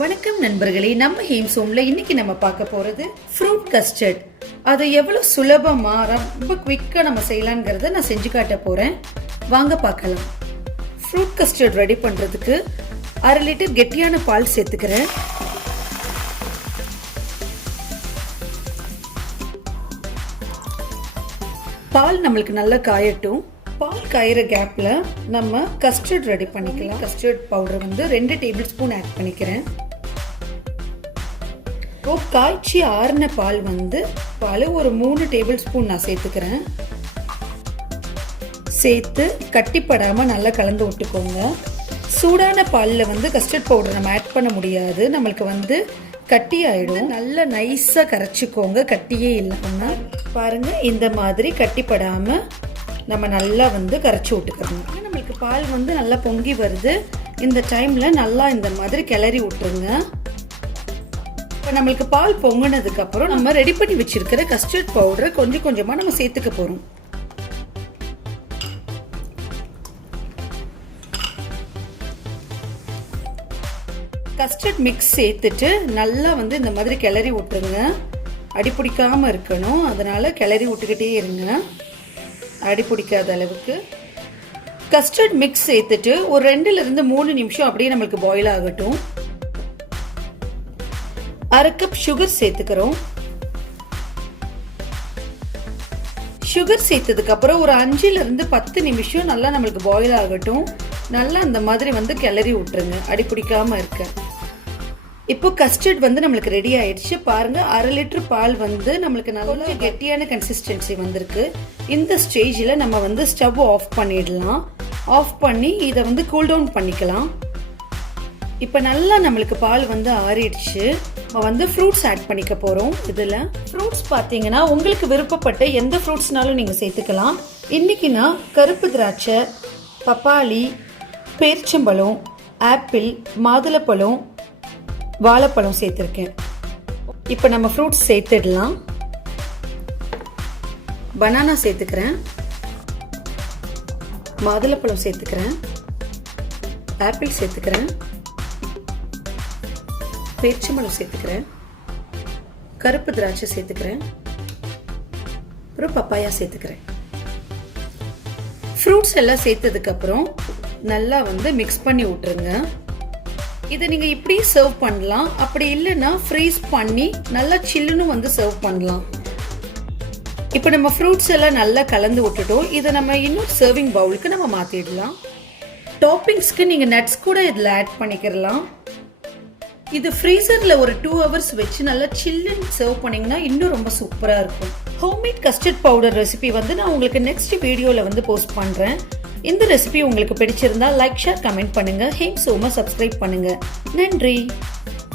வணக்கம் நண்பர்களே, நம்ம ஹேம்ஸ் ஹோம்ல இன்னைக்கு நம்ம பார்க்க போறது ஃப்ரூட் கஸ்டர்ட். அது எவ்வளவு சுலபமா ரொம்ப குவிக்கா நம்ம செய்யலாம்ங்கறத நான் செஞ்சு காட்ட போறேன். வாங்க பார்க்கலாம். ஃப்ரூட் கஸ்டர்ட் ரெடி பண்றதுக்கு 1/2 லிட்டர் கெட்டியான பால் சேர்த்துக்கிறேன். பால் நம்மளுக்கு நல்லா காயட்டும். பால் காயிற கேப்ல நம்ம கஸ்டர்ட் ரெடி பண்ணிக்கலாம். Custard powder 2 table spoon add பண்ணிக்கிறேன். காய்ச்சி ஆறின பால் ஒரு 3 டேபிள் ஸ்பூன் நான் சேர்த்துக்கிறேன். சேர்த்து கட்டிப்படாம நல்லா கலந்து விட்டுக்கோங்க. சூடான பாலில் கஸ்டர்ட் பவுடர் நம்ம ஆட் பண்ண முடியாது, நம்மளுக்கு கட்டி ஆயிடும். நல்லா நைஸா கரைச்சிக்கோங்க, கட்டியே இல்லாம. பாருங்க, இந்த மாதிரி கட்டிப்படாம நம்ம நல்லா கரைச்சி விட்டுக்கிறோம். நம்மளுக்கு பால் நல்லா பொங்கி வருது. இந்த டைம்ல நல்லா இந்த மாதிரி கிளறி விட்டுருங்க. இப்போ நம்மளுக்கு பால் பொங்கினதுக்கு அப்புறம் நம்ம ரெடி பண்ணி வச்சிருக்கிற கஸ்டர்ட் பவுடரை கொஞ்சம் கொஞ்சமா நம்ம சேர்த்துக்க போறோம். கஸ்டர்ட் மிக்ஸ் சேர்த்துட்டு நல்லா இந்த மாதிரி கிளறி விட்டுருங்க. அடி பிடிக்காம இருக்கணும், அதனால கிளறி விட்டுக்கிட்டே இருங்க. அடி பிடிக்காத அளவுக்கு கஸ்டர்ட் மிக்ஸ் சேர்த்துட்டு ஒரு 2 ல இருந்து 3 நிமிஷம் அப்படியே நம்மளுக்கு பாயில் ஆகட்டும். 1/2 கப் சுகர் சேர்த்துக்கிறோம். சுகர் சேர்த்ததுக்கு அப்புறம் ஒரு 5 ல இருந்து 10 நிமிஷம் நல்லா நம்மளுக்கு பாயில் ஆகட்டும். நல்லா அந்த மாதிரி கிளறி விட்டுருங்க, அடி பிடிக்காம இருக்க. இப்போ கஸ்டர்ட் நம்மளுக்கு ரெடி ஆயிடுச்சு. பாருங்க, 1/2 லிட்டர் பால் நம்மளுக்கு நல்ல கெட்டியான கன்சிஸ்டன்சி வந்திருக்கு. இந்த ஸ்டேஜ்ல நம்ம ஸ்டவ் ஆஃப் பண்ணிடலாம். ஆஃப் பண்ணி இதை கூல் டவுன் பண்ணிக்கலாம். இப்போ நல்லா நம்மளுக்கு பால் ஆறிடுச்சு. நம்ம ஃப்ரூட்ஸ் ஆட் பண்ணிக்க போறோம். இதுல ஃப்ரூட்ஸ் பாத்தீங்கன்னா உங்களுக்கு விருப்பப்பட்ட எந்த ஃப்ரூட்ஸ்னாலும் நீங்க சேர்த்துக்கலாம். இன்னைக்கு நான் கருப்பு திராட்சை, பப்பாளி, பேரிச்சம்பழம், ஆப்பிள், மாதுளப்பழம், வாழைப்பழம் சேர்த்திருக்கேன். இப்போ நம்ம ஃப்ரூட்ஸ் சேர்த்துடலாம். பனானா சேர்த்துக்கிறேன், மாதுளப்பழம் சேர்த்துக்கிறேன், ஆப்பிள் சேர்த்துக்கிறேன், பேரிச்சம்பழம் சேர்த்துக்கிறேன், கருப்பு திராட்சை சேர்த்துக்கிறேன், அப்புறம் பப்பாயா சேர்த்துக்கிறேன். ஃப்ரூட்ஸ் எல்லாம் சேர்த்ததுக்கு அப்புறம் நல்லா மிக்ஸ் பண்ணி விட்டுருங்க. இதை நீங்க இப்படி சர்வ் பண்ணலாம், அப்படி இல்லைன்னா ஃப்ரீஸ் பண்ணி நல்லா சில்லுன்னு சர்வ் பண்ணலாம். இப்போ நம்ம ஃப்ரூட்ஸ் எல்லாம் நல்லா கலந்து விட்டுட்டோம். இதை நம்ம இன்னும் சர்விங் பவுலுக்கு நம்ம மாத்திடலாம். டாப்பிங்ஸ்க்கு நீங்க நட்ஸ் கூட இதில் ஆட் பண்ணிக்கலாம். இது ஃப்ரீசர்ல ஒரு 2 ஹவர்ஸ் வச்சு நல்லா சில்லுன்னு சர்வ் பண்ணீங்கன்னா இன்னும் ரொம்ப சூப்பரா இருக்கும். ஹோம்மேட் கஸ்டர்ட் பவுடர் ரெசிபி நான் உங்களுக்கு நெக்ஸ்ட் வீடியோல போஸ்ட் பண்றேன். இந்த ரெசிபி உங்களுக்கு பிடிச்சிருந்தா லைக், ஷேர், கமெண்ட் பண்ணுங்க. ஹேம்ஸ் ஹோமை சப்ஸ்கிரைப் பண்ணுங்க. நன்றி.